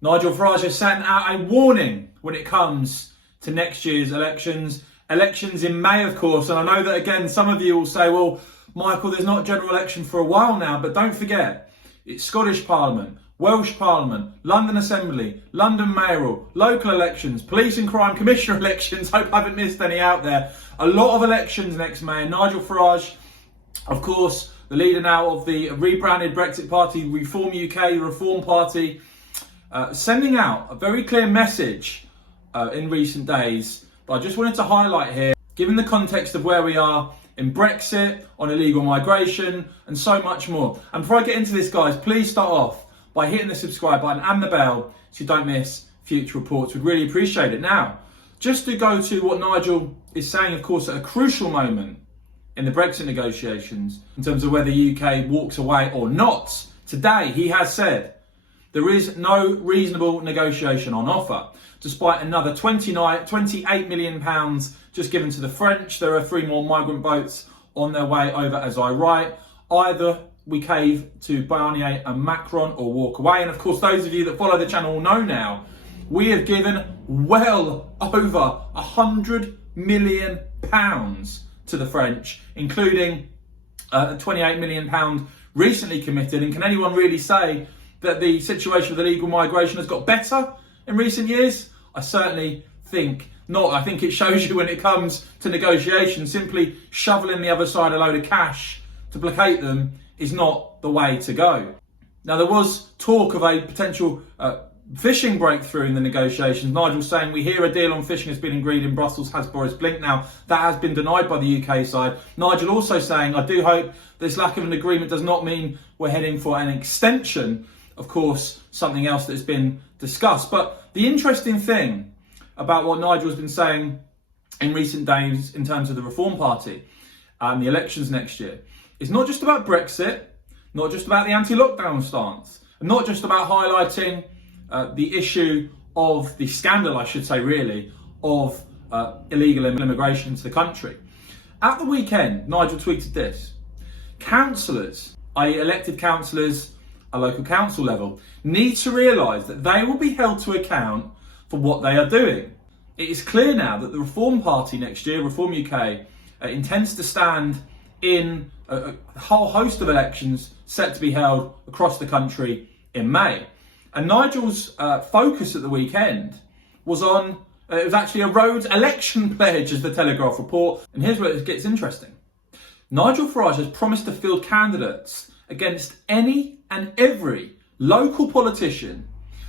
Nigel Farage has sent out a warning when it comes to next year's elections. Elections in May, of course, and I know that again some of you will say, well, Michael, there's not a general election for a while now, but don't forget, it's Scottish Parliament, Welsh Parliament, London Assembly, London Mayoral, local elections, Police and Crime Commissioner elections. Hope I haven't missed any out there. A lot of elections next May, and Nigel Farage, of course, the leader now of the rebranded Brexit Party, Reform UK, Reform Party, sending out a very clear message in recent days that I just wanted to highlight here, given the context of where we are in Brexit, on illegal migration, and so much more. And before I get into this, guys, please start off by hitting the subscribe button and the bell so you don't miss future reports. We'd really appreciate it. Now, just to go to what Nigel is saying, of course, at a crucial moment in the Brexit negotiations, in terms of whether the UK walks away or not. Today, he has said there is no reasonable negotiation on offer. Despite another £28 million just given to the French, there are 3 more migrant boats on their way over as I write. Either we cave to Barnier and Macron or walk away. And of course, those of you that follow the channel will know now, we have given well over £100 million to the French, including £28 million recently committed. And can anyone really say that the situation with illegal migration has got better in recent years? I certainly think not. I think it shows you when it comes to negotiations, simply shoveling the other side a load of cash to placate them is not the way to go. Now, there was talk of a potential fishing breakthrough in the negotiations. Nigel saying we hear a deal on fishing has been agreed in Brussels, has Boris blinked. Now, that has been denied by the UK side. Nigel also saying, I do hope this lack of an agreement does not mean we're heading for an extension. Of course, something else that's been discussed. But the interesting thing about what Nigel's been saying in recent days in terms of the Reform Party and the elections next year is not just about Brexit, not just about the anti-lockdown stance, and not just about highlighting the issue of the scandal, I should say, really, of illegal immigration to the country. At the weekend, Nigel tweeted this: councillors, i.e. elected councillors at local council level, need to realise that they will be held to account for what they are doing. It is clear now that the Reform Party next year, Reform UK, intends to stand in a whole host of elections set to be held across the country in May. And Nigel's focus at the weekend was on, it was actually a Rhodes election pledge, as the Telegraph report. And here's where it gets interesting. Nigel Farage has promised to field candidates against any and every local politician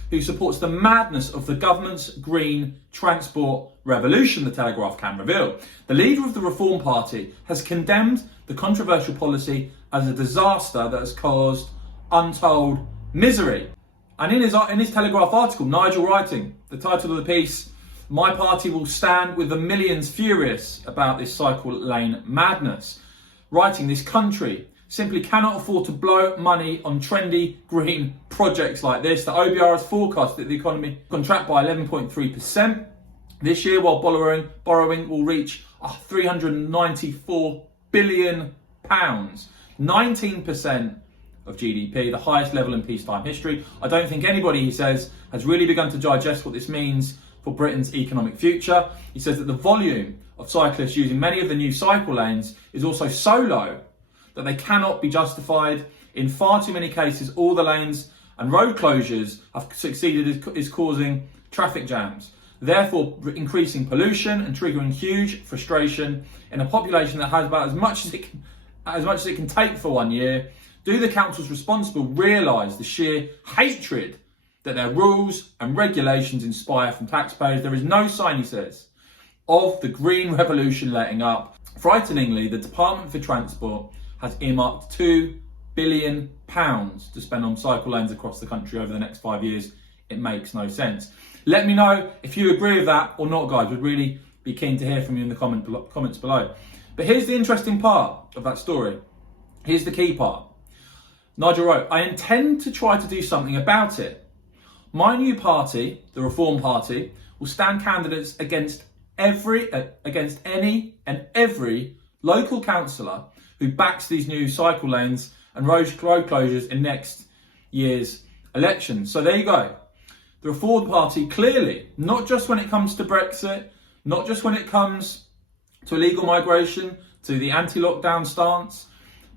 who supports the madness of the government's green transport revolution, the Telegraph can reveal. The leader of the Reform Party has condemned the controversial policy as a disaster that has caused untold misery. And in his Telegraph article, Nigel writing, the title of the piece, "My party will stand with the millions furious about this cycle lane madness," writing, this country simply cannot afford to blow money on trendy green projects like this. The OBR has forecast that the economy will contract by 11.3% this year, while borrowing will reach £394 billion, 19% of GDP, the highest level in peacetime history. I don't think anybody, he says, has really begun to digest what this means for Britain's economic future. He says that the volume of cyclists using many of the new cycle lanes is also so low that they cannot be justified. In far too many cases, all the lanes and road closures have succeeded is causing traffic jams, therefore increasing pollution and triggering huge frustration in a population that has about as much as it can take for 1 year. Do the councils responsible realise the sheer hatred that their rules and regulations inspire from taxpayers? There is no sign, he says, of the green revolution letting up. Frighteningly, the Department for Transport has earmarked £2 billion to spend on cycle lanes across the country over the next 5 years. It makes no sense. Let me know if you agree with that or not, guys. We'd really be keen to hear from you in the comments below. But here's the interesting part of that story. Here's the key part. Nigel wrote, "I intend to try to do something about it. My new party, the Reform Party, will stand candidates against any and every local councillor who backs these new cycle lanes and road closures in next year's elections." So there you go. the Reform Party clearly, not just when it comes to Brexit, not just when it comes to illegal migration, to the anti-lockdown stance,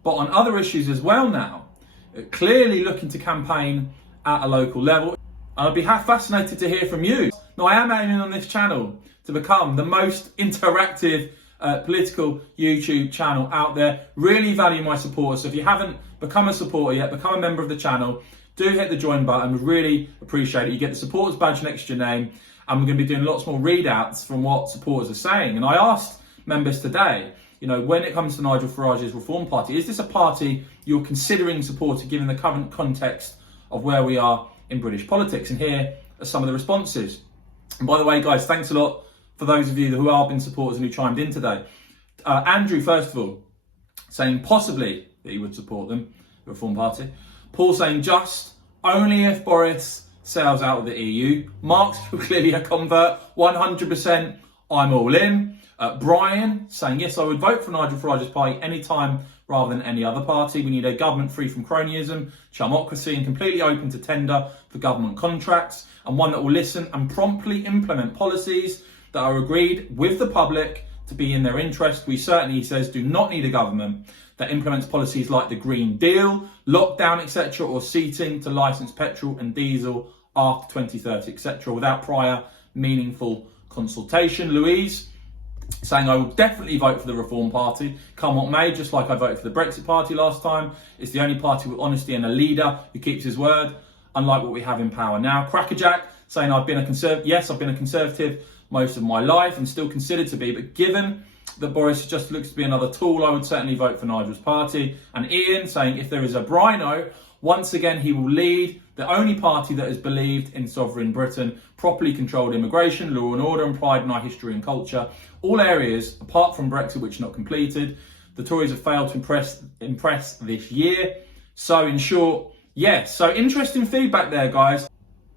but on other issues as well now, clearly looking to campaign at a local level. And I'd be fascinated to hear from you. Now, I am aiming on this channel to become the most interactive political YouTube channel out there. Really value my support. So if you haven't become a supporter yet, become a member of the channel. Do hit the join button. We really appreciate it. You get the supporters badge next to your name, and we're going to be doing lots more readouts from what supporters are saying. And I asked members today, you know, when it comes to Nigel Farage's Reform Party, is this a party you're considering supporting given the current context of where we are in British politics? And here are some of the responses. And by the way, guys, thanks a lot for those of you who have been supporters and who chimed in today. Andrew, first of all, saying possibly that he would support them, the Reform Party. Paul saying just, only if Boris sails out of the EU. Mark's clearly a convert, 100%, I'm all in. Brian saying, yes, I would vote for Nigel Farage's party anytime rather than any other party. We need a government free from cronyism, democracy, and completely open to tender for government contracts, and one that will listen and promptly implement policies that are agreed with the public to be in their interest. We certainly, he says, do not need a government that implements policies like the Green Deal, lockdown, etc., or seating to license petrol and diesel after 2030, etc., without prior meaningful consultation. Louise saying, I will definitely vote for the Reform Party, come what may, just like I voted for the Brexit Party last time. It's the only party with honesty and a leader who keeps his word, unlike what we have in power now. Crackerjack saying, I've been a conservative. Yes, I've been a conservative most of my life and still considered to be, but given that Boris just looks to be another tool, I would certainly vote for Nigel's party. And Ian saying, if there is a Brino, once again he will lead the only party that has believed in sovereign Britain, properly controlled immigration, law and order, and pride in our history and culture. All areas, apart from Brexit, which are not completed, the Tories have failed to impress this year. So in short, yes. So interesting feedback there, guys.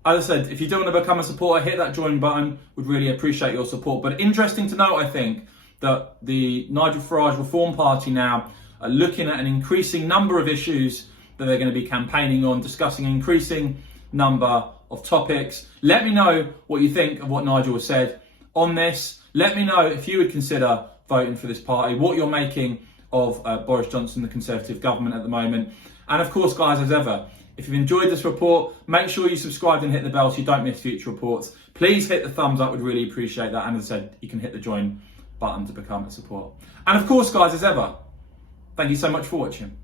As I said, if you do want to become a supporter, hit that join button. Would really appreciate your support. But interesting to note, I think, that the Nigel Farage Reform Party now are looking at an increasing number of issues that they're going to be campaigning on, discussing an increasing number of topics. Let me know what you think of what Nigel has said on this. Let me know if you would consider voting for this party, what you're making of Boris Johnson, the Conservative government at the moment. And of course, guys, as ever, if you've enjoyed this report, make sure you subscribe and hit the bell so you don't miss future reports. Please hit the thumbs up, would really appreciate that. And as I said, you can hit the join button to become a supporter. And of course, guys, as ever, thank you so much for watching.